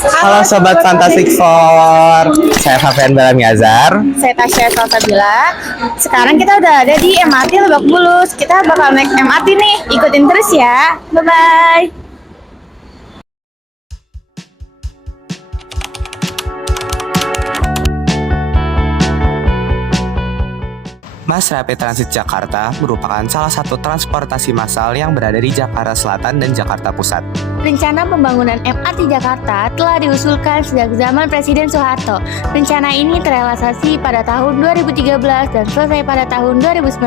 Halo Sobat Fantastic Four, saya Fabian Balamiazar. Saya Tasya Salsabila. Sekarang kita udah ada di MRT Lebak Bulus. Kita bakal naik MRT nih. Ikutin terus ya. Bye-bye. Mass Rapid Transit Jakarta merupakan salah satu transportasi massal yang berada di Jakarta Selatan dan Jakarta Pusat. Rencana pembangunan MRT Jakarta telah diusulkan sejak zaman Presiden Soeharto. Rencana ini terrealisasi pada tahun 2013 dan selesai pada tahun 2019.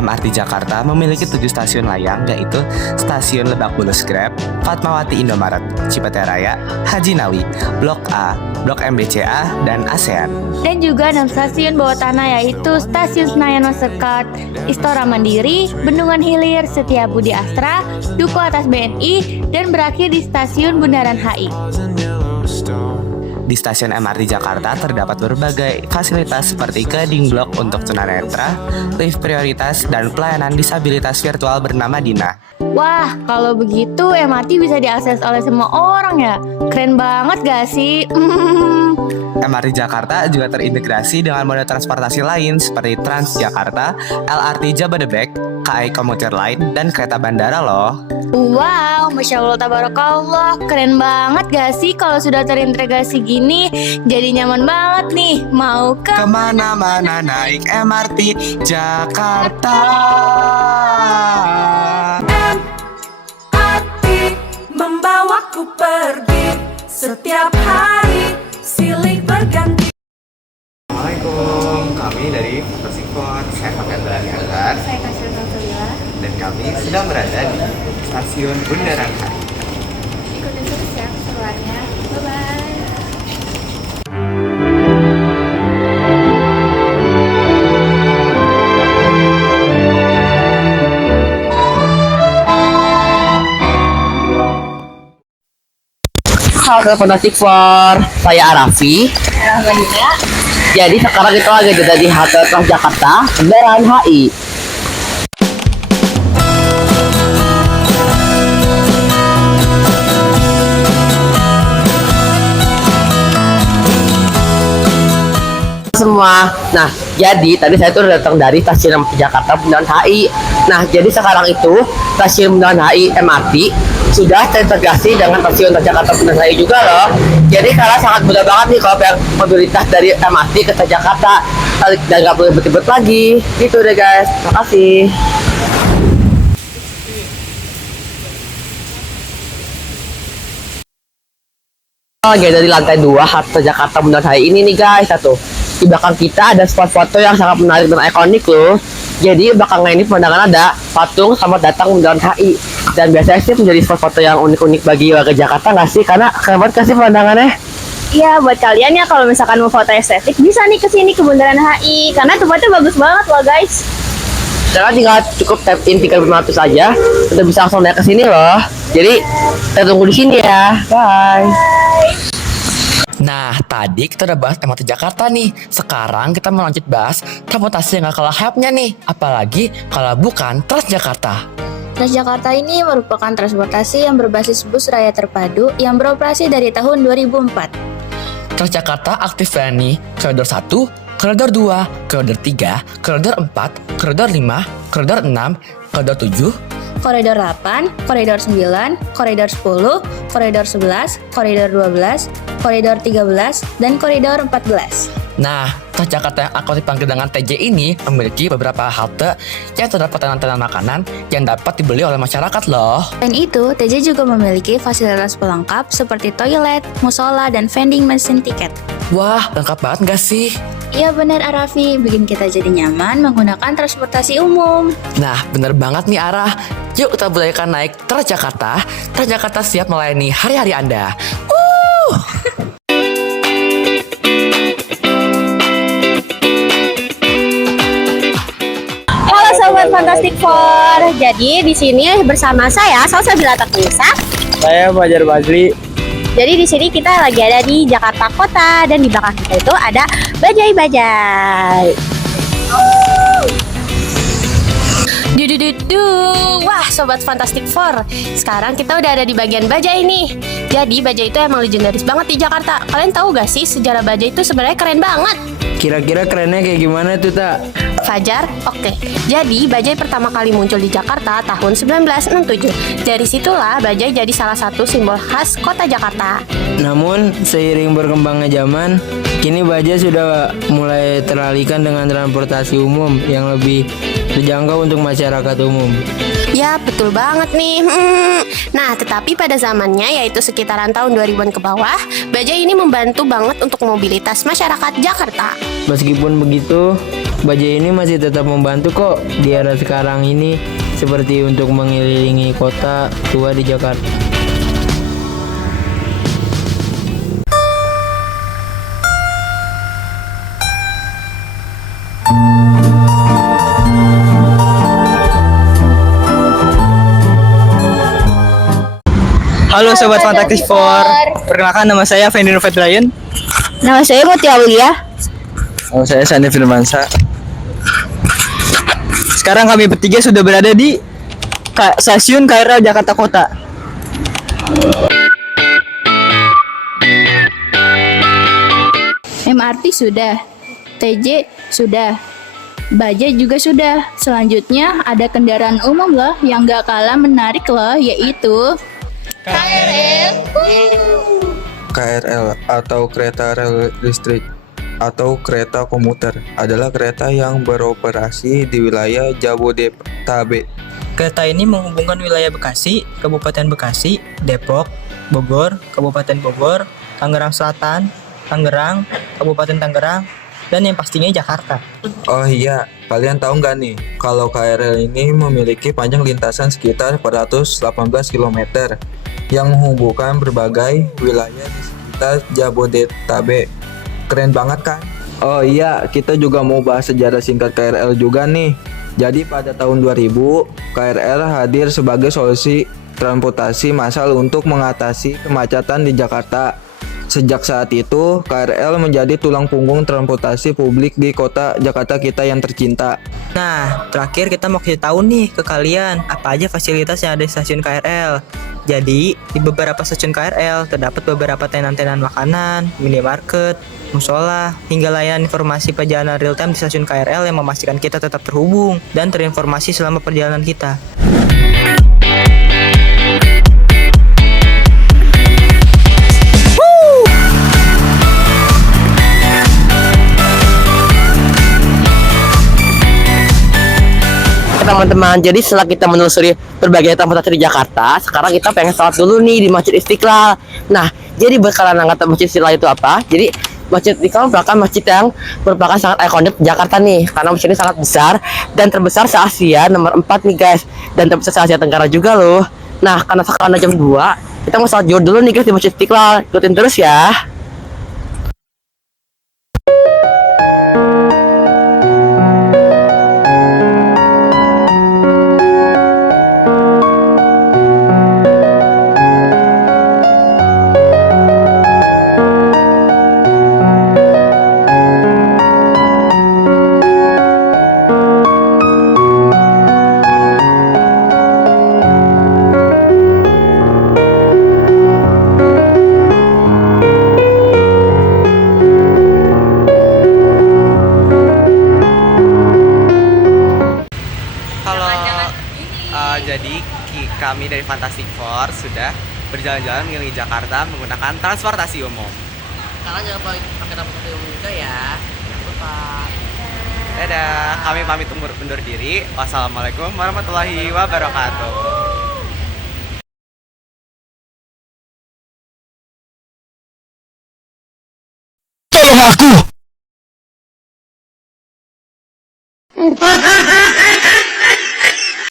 MRT Jakarta memiliki 7 stasiun layang, yaitu Stasiun Lebak Bulus Grab, Fatmawati Indomaret, Cipete Raya, Haji Nawi, Blok A, Blok MBCA, dan ASEAN. Dan juga 6 stasiun bawah tanah yaitu Stasiun Senayan Mastercard, Istora Mandiri, Bendungan Hilir, Setiabudi Astra, Duku Atas BNI, dan berakhir di Stasiun Bundaran HI. Di stasiun MRT Jakarta terdapat berbagai fasilitas seperti guiding block untuk tunanetra, lift prioritas, dan pelayanan disabilitas virtual bernama Dina. Wah, kalau begitu MRT bisa diakses oleh semua orang ya? Keren banget gak sih? MRT Jakarta juga terintegrasi dengan moda transportasi lain seperti Transjakarta, LRT Jabodebek, KAI Komuter Line, dan kereta bandara loh. Wow, Masya Allah, Tabarakallah. Keren banget gak sih kalau sudah terintegrasi gini? Jadi nyaman banget nih. Mau ke Kemana-mana naik MRT Jakarta. MRT membawaku pergi setiap hari, silih berganti. Assalamualaikum, kami dari Fantastic Four, saya Fabian Balamiazar. Saya Tasya Salsabila. Dan kami sedang berada di stasiun Bundaran HI. Ikutin terus ya keseruannya. Bye-bye. Halo Fantastic Four, saya Arafi. Jadi sekarang kita lagi ada di halte Transjakarta, Bundaran HI. Semua. Nah, jadi tadi saya tuh datang dari stasiun Jakarta Bundaran HI. Nah, jadi sekarang itu stasiun Bundaran HI MRT sudah terintegrasi dengan stasiun Jakarta Bundaran HI juga loh. Jadi kalian sangat mudah banget nih kalau yang mobilitas dari MRT ke Jakarta dan nggak perlu ribet-ribet lagi. Gitu deh guys. Makasih. Lagi dari lantai 2 halte Jakarta Bundaran HI ini nih guys, satu. Di belakang kita ada spot foto yang sangat menarik dan ikonik loh. Jadi belakangnya ini pemandangan ada patung selamat datang Bundaran HI. Dan biasanya sih menjadi spot foto yang unik-unik bagi warga Jakarta nggak sih? Karena keren banget kasih pemandangannya. Iya, buat kalian ya kalau misalkan mau foto estetik bisa nih kesini ke Bundaran HI karena tempatnya bagus banget loh guys. Sekarang tinggal cukup tap in 3.500 aja, udah bisa langsung naik ke sini loh. Jadi kita tunggu di sini ya. Bye. Nah, tadi kita udah bahas MRT Jakarta nih. Sekarang kita mau lanjut bahas transportasi yang gak kalah hype-nya nih. Apalagi kalau bukan Transjakarta. Transjakarta ini merupakan transportasi yang berbasis bus raya terpadu yang beroperasi dari tahun 2004. Transjakarta aktif layani koridor 1, koridor 2, koridor 3, koridor 4, koridor 5, koridor 6, koridor 7, Koridor 8, Koridor 9, Koridor 10, Koridor 11, Koridor 12, Koridor 13, dan Koridor 14. Nah, Transjakarta yang akrab dipanggil dengan TJ ini memiliki beberapa halte yang terdapat tenan-tenan makanan yang dapat dibeli oleh masyarakat loh. Selain itu, TJ juga memiliki fasilitas pelengkap seperti toilet, musola, dan vending machine tiket. Wah, lengkap banget gak sih? Iya benar Arafi, bikin kita jadi nyaman menggunakan transportasi umum. Nah, bener banget nih Arah. Yuk kita bolehkan naik Transjakarta. Transjakarta siap melayani hari-hari Anda. Halo Sobat Fantastic Four. Jadi di sini bersama saya Salsabila Taknisa. Saya Fajar Basri. Jadi di sini kita lagi ada di Jakarta Kota dan di belakang kita itu ada bajai-bajai. Wah, Sobat Fantastic Four, sekarang kita udah ada di bagian bajai nih. Jadi bajai itu emang legendaris banget di Jakarta. Kalian tahu gak sih sejarah bajai itu sebenarnya keren banget? Kira-kira kerennya kayak gimana tuh, Tak? Fajar, oke. Jadi bajai pertama kali muncul di Jakarta tahun 1967. Dari situlah bajai jadi salah satu simbol khas kota Jakarta. Namun, seiring berkembangnya zaman, kini bajai sudah mulai teralihkan dengan transportasi umum yang lebih terjangkau untuk masyarakat umum. Ya, betul banget nih. Nah, tetapi pada zamannya, yaitu sekitaran tahun 2000-an ke bawah, bajai ini membantu banget untuk mobilitas masyarakat Jakarta. Meskipun begitu, bajai ini masih tetap membantu kok di era sekarang ini, seperti untuk mengelilingi kota tua di Jakarta. Halo Sobat Fantastic Four, perkenalkan nama saya Fendi Nufet Ryan. Nama saya Mutia Aulia. Nama saya Sandi Firmansa. Sekarang kami bertiga sudah berada di stasiun KRL Jakarta Kota. MRT sudah, TJ sudah, bajai juga sudah. Selanjutnya ada kendaraan umum loh yang gak kalah menarik loh, yaitu KRL atau kereta rel listrik atau kereta komuter adalah kereta yang beroperasi di wilayah Jabodetabek. Kereta ini menghubungkan wilayah Bekasi, Kabupaten Bekasi, Depok, Bogor, Kabupaten Bogor, Tangerang Selatan, Tangerang, Kabupaten Tangerang, dan yang pastinya Jakarta. Oh iya, kalian tahu nggak nih kalau KRL ini memiliki panjang lintasan sekitar 418 km yang menghubungkan berbagai wilayah di sekitar Jabodetabek. Keren banget kan? Oh iya, kita juga mau bahas sejarah singkat KRL juga nih. Jadi pada tahun 2000, KRL hadir sebagai solusi transportasi massal untuk mengatasi kemacetan di Jakarta. Sejak saat itu, KRL menjadi tulang punggung transportasi publik di kota Jakarta kita yang tercinta. Nah, terakhir kita mau kasih tahu nih ke kalian apa aja fasilitas yang ada di stasiun KRL. Jadi, di beberapa stasiun KRL terdapat beberapa tenan-tenan makanan, minimarket, musola, hingga layanan informasi perjalanan real time di stasiun KRL yang memastikan kita tetap terhubung dan terinformasi selama perjalanan kita. Teman-teman, jadi setelah kita menelusuri berbagai transportasi di Jakarta, sekarang kita pengen sholat dulu nih di Masjid Istiqlal. Nah, jadi buat kalian nggak tahu Masjid Istiqlal itu apa, jadi Masjid Istiqlal merupakan masjid yang merupakan sangat ikonik di Jakarta nih, karena masjid ini sangat besar dan terbesar se-Asia, nomor 4 nih guys, dan terbesar se-Asia Tenggara juga loh. Nah, karena sekarang jam 2, kita mau sholat zuhur dulu nih guys di Masjid Istiqlal. Ikutin terus ya. Jadi kami dari Fantastic Four sudah berjalan-jalan mengelilingi Jakarta menggunakan transportasi umum. Kalian jangan pakai transportasi umum juga ya. Jangan lupa. Dadah, kami pamit undur diri. Wassalamualaikum warahmatullahi wabarakatuh. Tolong aku!